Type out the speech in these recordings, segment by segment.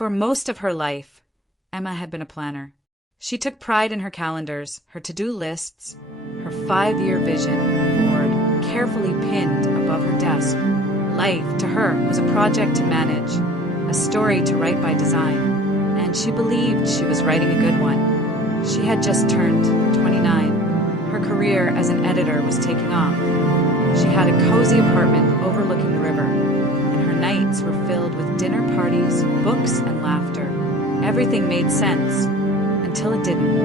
For most of her life, Emma had been a planner. She took pride in her calendars, her to-do lists, her 5-year vision board carefully pinned above her desk. Life, to her, was a project to manage, a story to write by design, and she believed she was writing a good one. She had just turned 29. Her career as an editor was taking off. She had a cozy apartment overlooking the river, and her nights were filled with dinner parties, books, and laughter. Everything made sense, until it didn't.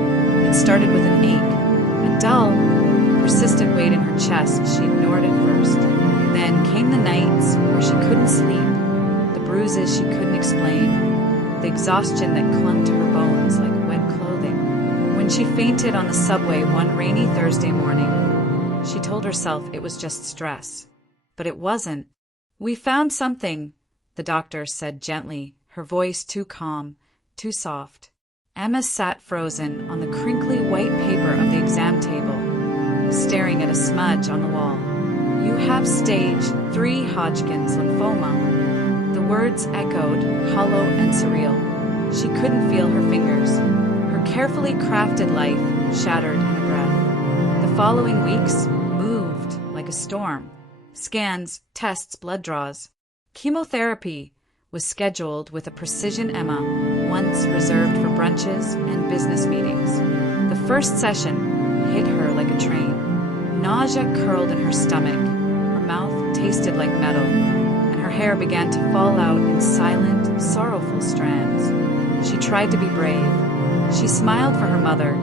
It started with an ache, a dull, persistent weight in her chest. She ignored at first. Then came the nights where she couldn't sleep, the bruises she couldn't explain, the exhaustion that clung to her bones like wet clothing. When she fainted on the subway one rainy Thursday morning, she told herself it was just stress. But it wasn't. "We found something," the doctor said gently, her voice too calm, too soft. Emma sat frozen on the crinkly white paper of the exam table, staring at a smudge on the wall. "You have stage 3 Hodgkin's lymphoma." The words echoed, hollow and surreal. She couldn't feel her fingers. Her carefully crafted life shattered in a breath. The following weeks moved like a storm. Scans, tests, blood draws. Chemotherapy was scheduled with a precision Emma once reserved for brunches and business meetings. The first session hit her like a train. Nausea curled in her stomach, her mouth tasted like metal, and her hair began to fall out in silent, sorrowful strands. She tried to be brave. She smiled for her mother,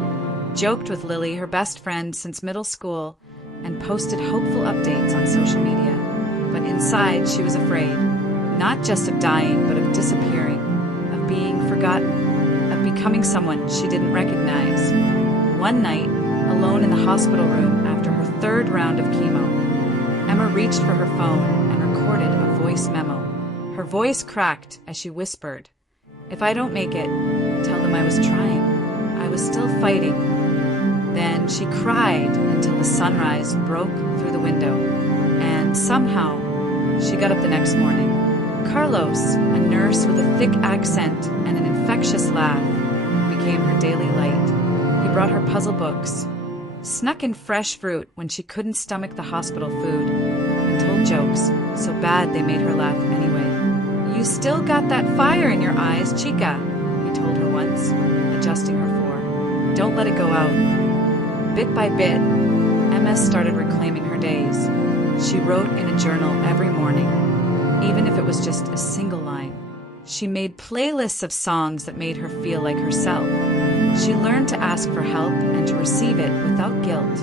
joked with Lily, her best friend since middle school, and posted hopeful updates on social media. But inside, she was afraid. Not just of dying, but of disappearing, of being forgotten, of becoming someone she didn't recognize. One night, alone in the hospital room after her 3rd round of chemo, Emma reached for her phone and recorded a voice memo. Her voice cracked as she whispered, "If I don't make it, tell them I was trying. I was still fighting." Then she cried until the sunrise broke through the window, and somehow she got up the next morning. Carlos, a nurse with a thick accent and an infectious laugh, became her daily light. He brought her puzzle books, snuck in fresh fruit when she couldn't stomach the hospital food, and told jokes so bad they made her laugh anyway. "You still got that fire in your eyes, chica," he told her once, adjusting her floor. "Don't let it go out." Bit by bit, Emma started reclaiming her days. She wrote in a journal every morning, even if it was just a single line. She made playlists of songs that made her feel like herself. She learned to ask for help and to receive it without guilt.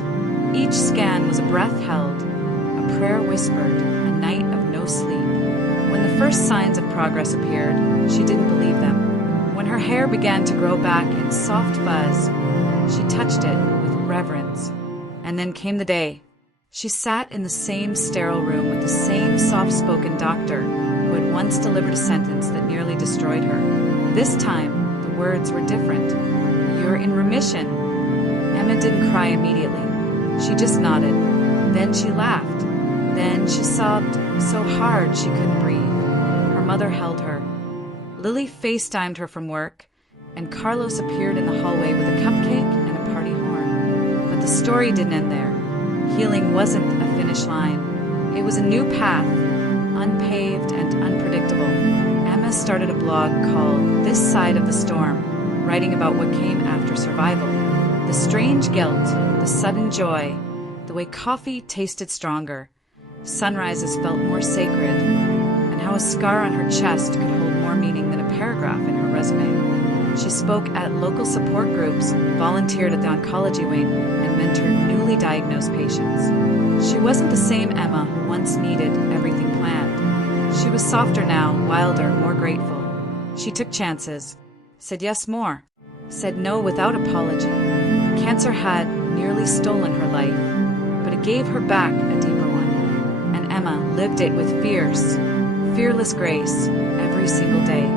Each scan was a breath held, a prayer whispered, a night of no sleep. When the first signs of progress appeared, she didn't believe them. When her hair began to grow back in soft fuzz, she touched it with reverence. And then came the day. She sat in the same sterile room with the same soft-spoken doctor who had once delivered a sentence that nearly destroyed her. This time, the words were different. "You're in remission." Emma didn't cry immediately. She just nodded. Then she laughed. Then she sobbed so hard she couldn't breathe. Her mother held her. Lily FaceTimed her from work, and Carlos appeared in the hallway with a cupcake and a party horn. But the story didn't end there. Healing wasn't a finish line. It was a new path, unpaved and unpredictable. Emma started a blog called This Side of the Storm, writing about what came after survival. The strange guilt, the sudden joy, the way coffee tasted stronger, sunrises felt more sacred, and how a scar on her chest could hold more meaning than a paragraph in her resume. She spoke at local support groups, volunteered at the oncology wing, and mentored newly diagnosed patients. She wasn't the same Emma who once needed everything planned. She was softer now, wilder, more grateful. She took chances, said yes more, said no without apology. Cancer had nearly stolen her life, but it gave her back a deeper one. And Emma lived it with fearless grace every single day.